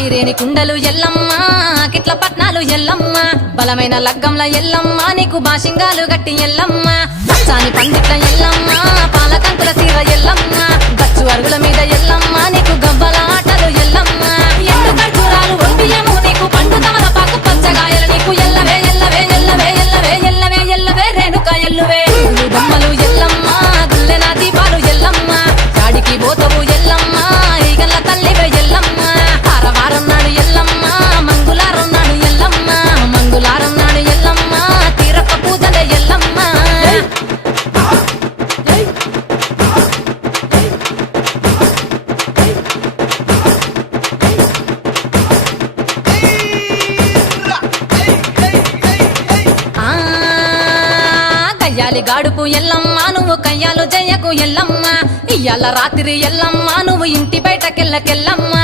ఐరేని కుండలు ఎల్లమ్మ కిట్ల పట్నాలు ఎల్లమ్మ బలమైన లగ్గంల ఎల్లమ్మ నీకు బాషింగాలు గట్టి ఎల్లమ్మ చాని పందిట్ల ఎల్లమ్మ పాలకంకుల తీర ఎల్లమ్మ గచ్చు అరుగుల మీద ఎల్లమ్మ నీకు గవ్వల ఆటలు ఎల్లమ్మ ఎండు ఖర్జూరాలు ఒంటియము నీకు పండు తమలపాకు పచ్చగాయలు నీకు ఎల్లవే ఎల్లవే ఎల్లవే ఎల్లవే ఎల్లవే ఎల్లవే రేణుక ఎల్లువే బొమ్మలు ఎల్లమ్మ గుల్లెన దీపాలు ఎల్లమ్మ చాడికి పోతవు ఎల్లమ్మ ఈగల్ల తల్లివే ఎల్లమ్మ వారం నాడు ఎల్లమ్మ మంగుళారం నాడు ఎల్లమ్మ మంగుళారం నాడు ఎల్లమ్మ తీరప్ప పూజలే ఎల్లమ్మ కయ్యాలి గాడుపు ఎల్లమ్మ నువ్వు కయ్యాలు జయ్యకు ఎల్లమ్మ ఇయ్యాల రాత్రి ఎల్లమ్మ నువ్వు ఇంటి బయటకెళ్ళకెళ్ళమ్మ